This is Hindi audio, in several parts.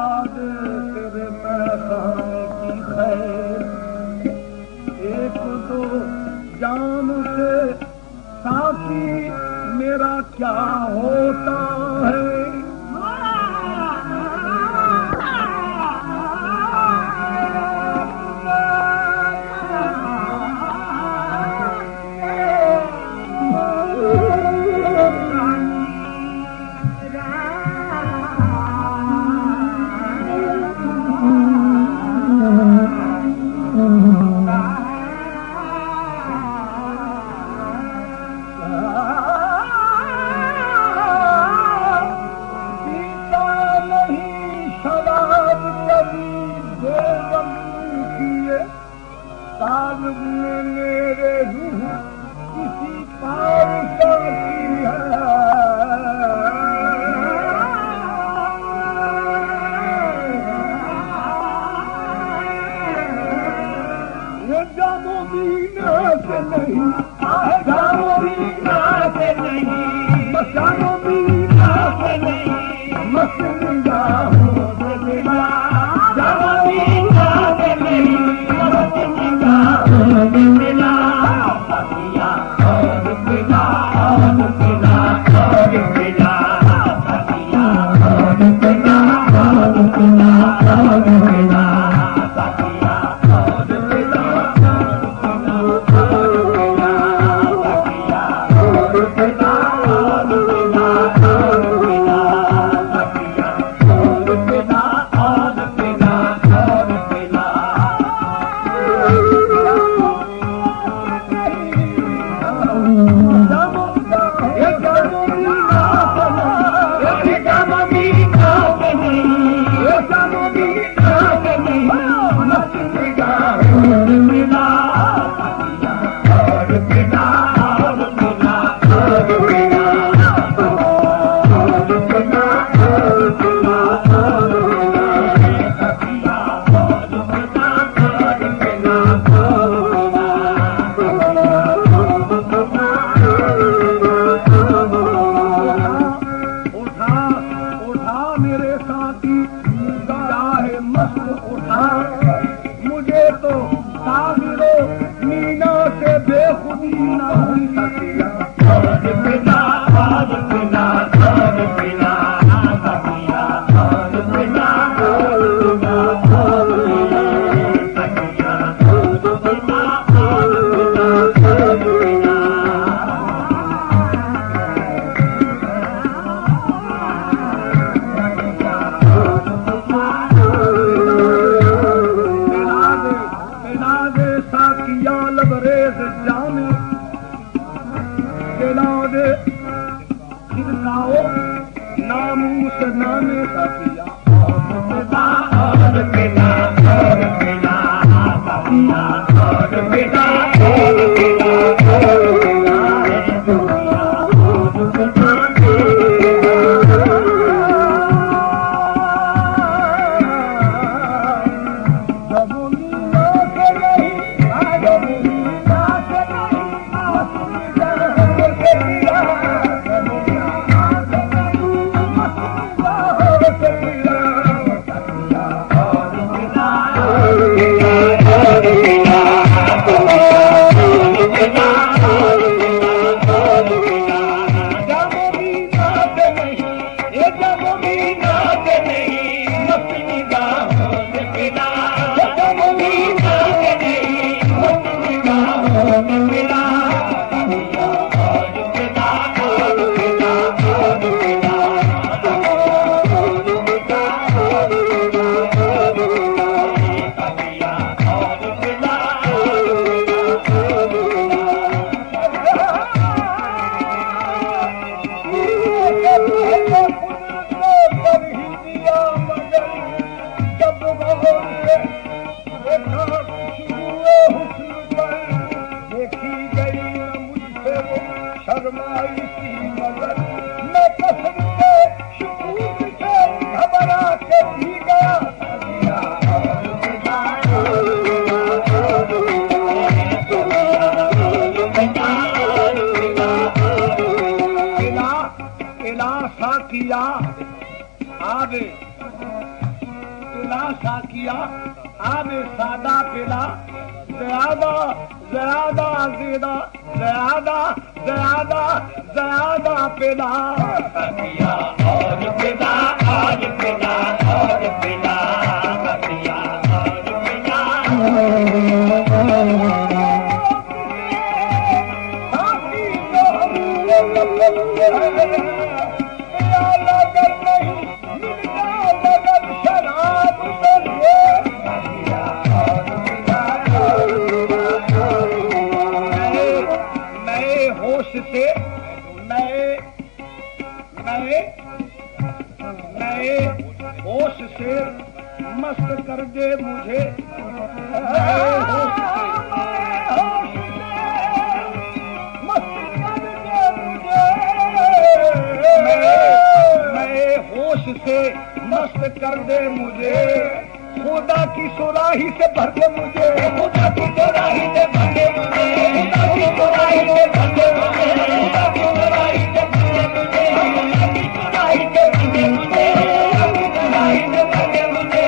याद तेरे पैखाने की खैर, एक दो जाम से साथी मेरा क्या होता है। पिला साकिया आबे सादा पिला ज़्यादा ज़्यादा ज़्यादा ज़्यादा ज़्यादा ज़्यादा पिला साकिया और पिला और पिला और पिला साकिया और पिला साकी से नए होश से मस्त कर दे मुझे नए होश से मस्त कर दे मुझे नए होश से मस्त कर दे मुझे खुदा की सुराही से भर दे मुझे खुदा की सुराही से भर दे मुझे खुदा की सुराही से भर दे मुझे खुदा की सुराही से भर दे मुझे खुदा की सुराही से भर दे मुझे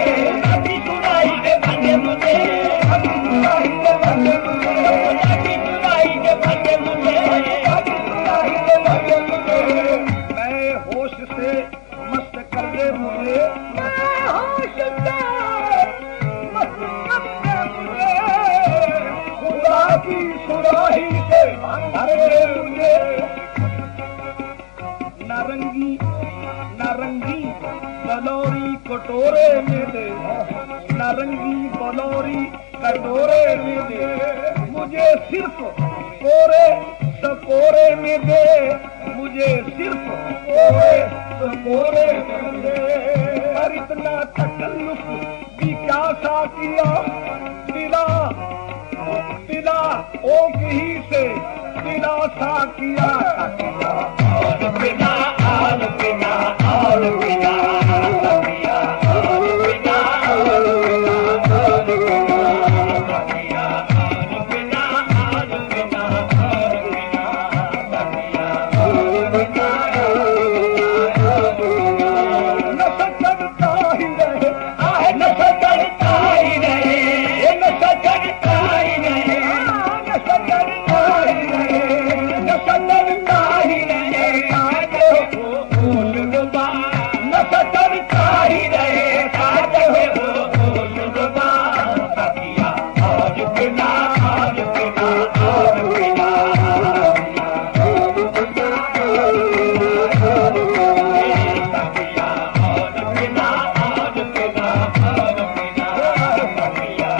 खुदा की सुराही से भर दे मुझे खुदा की सुराही से भर दे मुझे खुदा की सुराही से भर दे मुझे खुदा की सुराही से भर दे मुझे मैं होश से मस्त कर दे मुझे मैं होश से की सुराही से भर दे मुझे नारंगी नारंगी बलौरी कटोरे में दे नारंगी बलौरी कटोरे में दे मुझे सिर्फ कोरे सकोरे में दे मुझे सिर्फ कोरे सकोरे में दे पर इतना तकल्लुफ भी क्या सा किया पिला पिला ओक ही से पिला सा किया और पिला और पिला और पिला सकिया और पिला और पिला और पिला और पिला और पिला और पिला सकिया और पिला नशा करता ही रहे आहे नशा करता ही रहे नशा करता ही रहे नशा करता ही रहे नशा करता ही रहे साजे हो लुलुबा नशा करता ही रहे साजे हो लुलुबा सकिया और पिला और पिला और पिला सकिया और पिला और पिला और पिला सकिया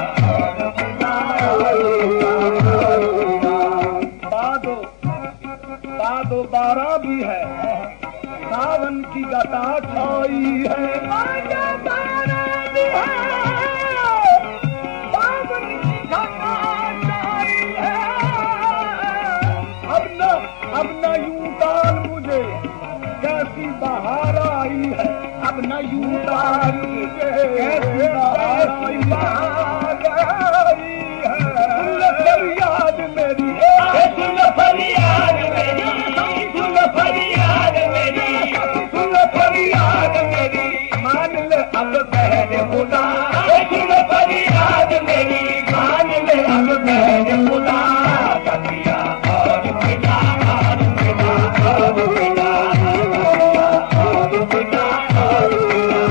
बादो बारा भी है सावन की गता छाई है बादो बारा भी है सावन की गता छाई है अब न यूं डाल मुझे कैसी बहार आई है अब न यूं डाल मुझे कैसी बहार आई है फरियाद मेरी सुन फरियाद मेरी सुन फरियाद मेरी सुन फरियाद मेरी मान ले अब बहन खुदा सुन फरियाद मेरी मान ले अब बहन खुदा सकिया और पिला और पिला और पिला और पिला और सकिया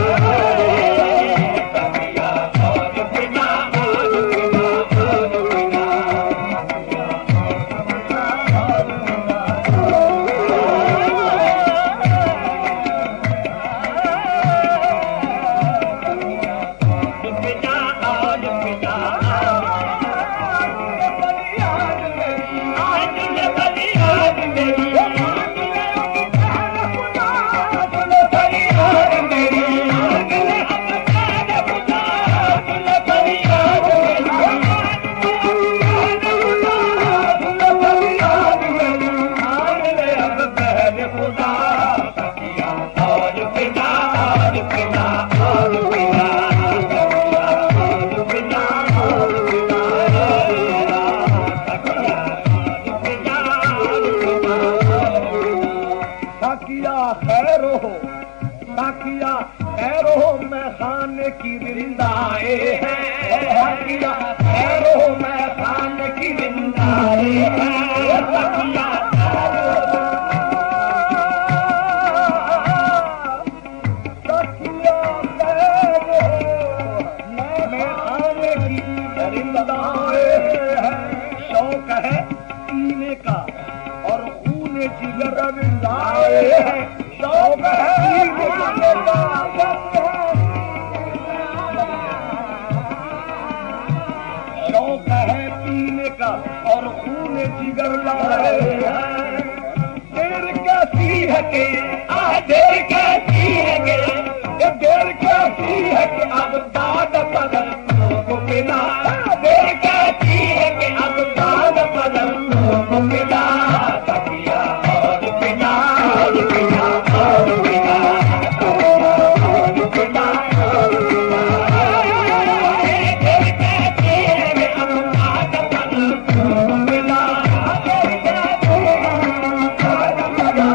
और पिला और पिला और पिला साकिया पैरों में खाने की रिंदाए हैं, पैरों में खाने की रिंदाए हैं। शौक है पीने का और खून जिगर रिंदाए हैं, शौक है पीने का, शौक है पीने का और खून जिगर लाए हैं। देर कैसी है के देर कैसी है के देर कैसी है कि अब दाद बदल को बिना, देर कैसी है कि अब दाद बदल को बिना, तकिया और बिना और बिना और बिना और बिना और बिना, देर कैसी है कि अब दाद बदल को बिना, देर कैसी है दाद बदल।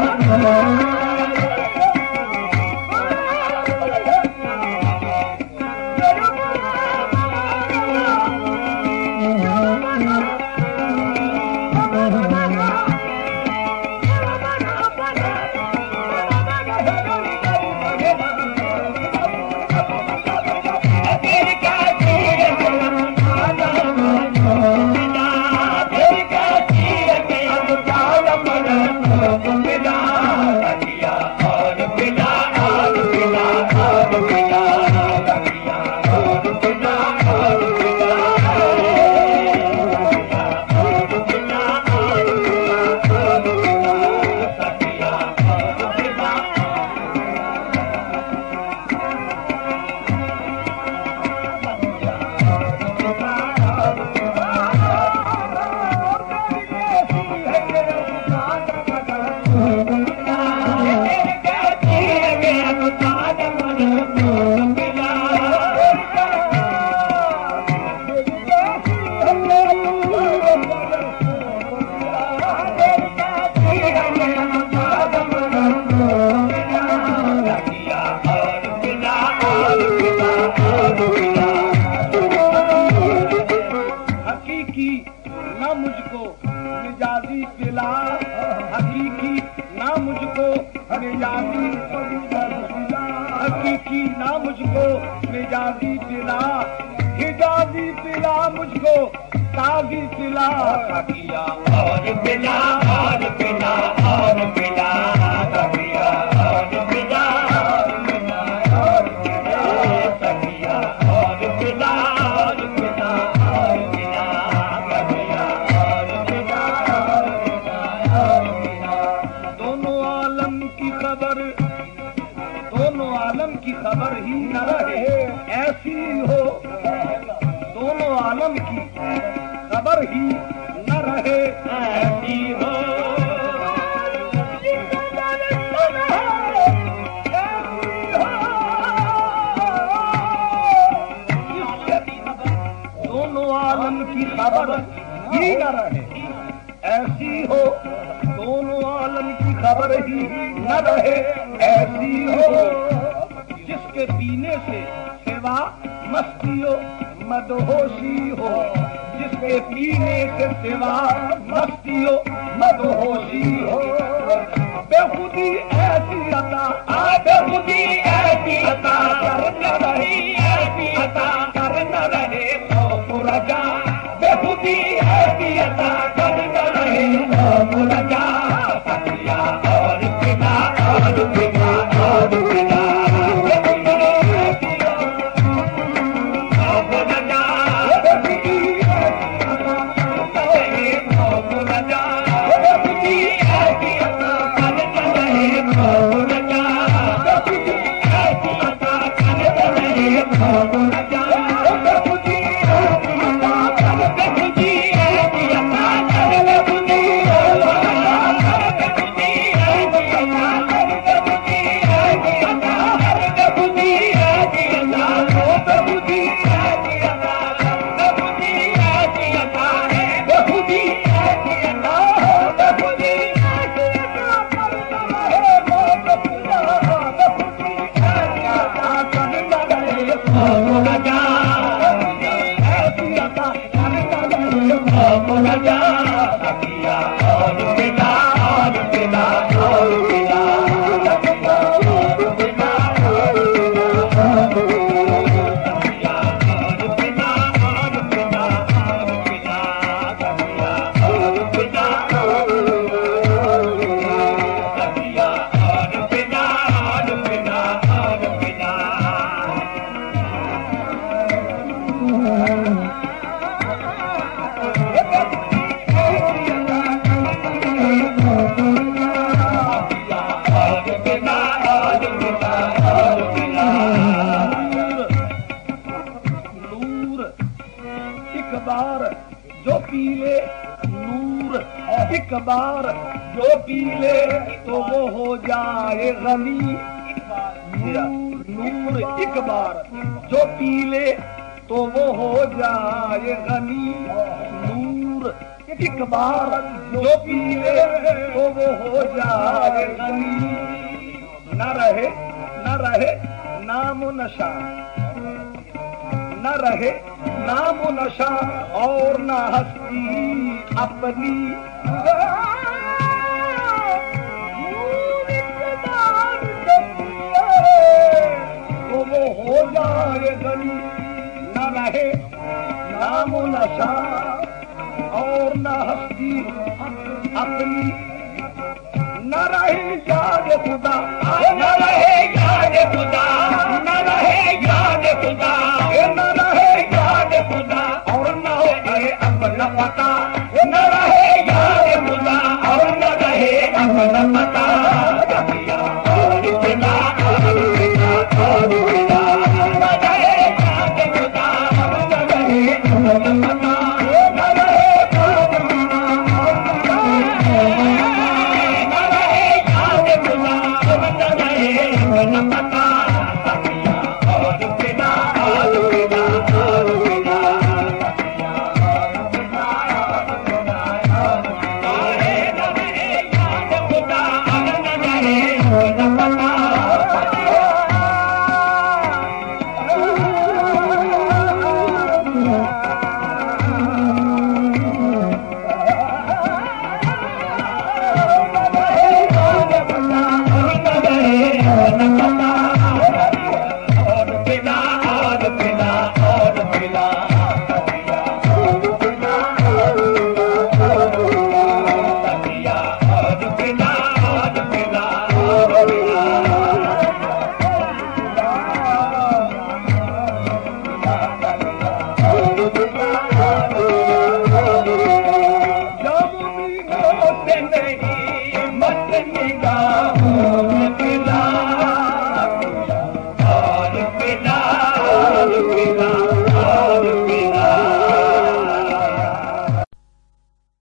हकीकी ना मुझको मिजाजी पिला, हिजाजी पिला मुझको ताजी पिला, तकिया और पिला और पिला और पिला, तकिया और पिला और पिला और पिला, तकिया और पिला और पिला और पिला, तकिया और पिला और पिला और पिला। दोनों आलम की खबर, दोनों आलम की खबर ही न रहे ऐसी हो, दोनों आलम की खबर ही न रहे ऐसी हो, दोनों आलम की खबर ही न रहे ऐसी हो, दोनों आलम की खबर ही न रहे ऐसी हो, जिसके पीने से सिवा मस्तियों मदहोशी हो, जिसके पीने से सिवा मस्तियों मदहोशी हो, बेखुदी ऐसी अता, बेखुदी ऐसी अता कर न रही, ऐसी अता कर न रहे खौफ रजा, बेखुदी ऐसी अता कर न रहे खौफ रजा, तकिया और पिला और पिला और पिला, एक बार जो पी ले तो वो हो जाए गनी। नूर एक बार जो पी ले तो वो हो जाए गनी। नूर एक बार जो पी ले तो वो हो जाए गनी। न रहे नामो नशा, न रहे नामो नशा और न हस्ती अपनी। तो वो हो जाए गनी। न रहे नामो नशा और न हस्ती अपनी। न रहे याद खुदा, न रहे याद खुदा, न रहे याद खुदा, न रहे याद खुदा और न रहे अपना पता। न रहे याद खुदा और न रहे अपना पता। पता